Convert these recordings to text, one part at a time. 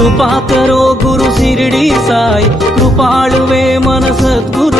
कृपा करो गुरु शिरडि साय कृपाळुवे मनसद्गुरु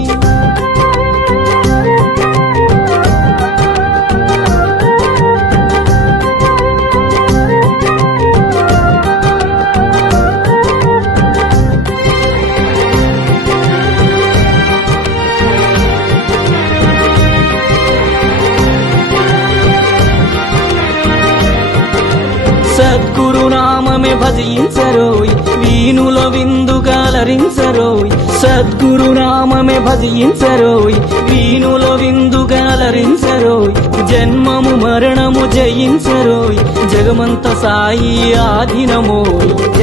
నామమే భజించరోయ్ వీణుల విందుగాలరించరోయ్ సద్గురు నామమే భజించరోయ్ వీణుల విందుగాలరించరోయ్ జన్మము మరణము జయించరోయ్ జగమంత సాయి ఆధీనమోయ్.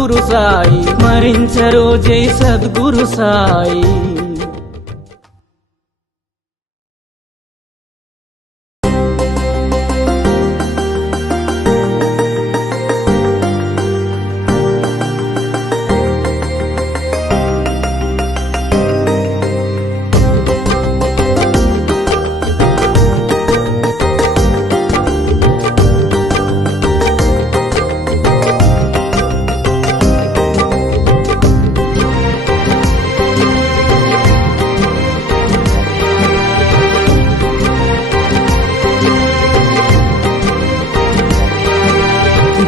సద్గురు సాయి మరించరో జై సద్గురు సాయి.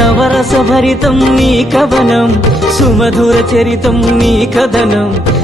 నవరస భరితం నీ కవనం సుమధుర చరితం నీ కథనం.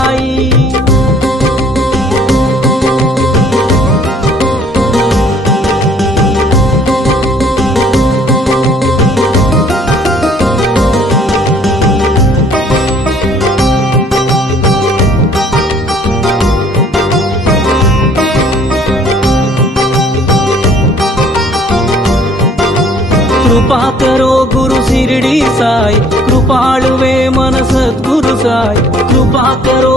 vai. కృపాకరో గురు సిరిడి సాయి కృపాళువే మన సద్గురు సాయి కృపాకరో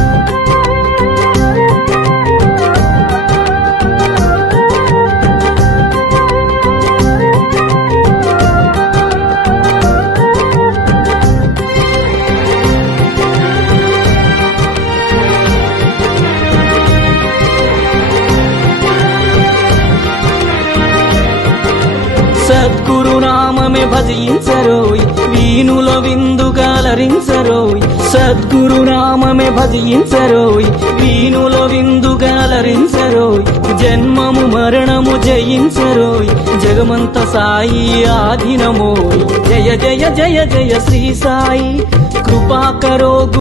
సద్గురునామే భజించరోయ్ వీణుల విందుగాలరించరోయ్ సద్గురు నామమే భజించరోయ్ వీణుల విందుగాలరించరోయ్ జన్మము మరణము జయించరోయ్ జగమంత సాయి ఆధీనమోయ్. జయ జయ జయ జయ శ్రీ సాయి కృపాకరో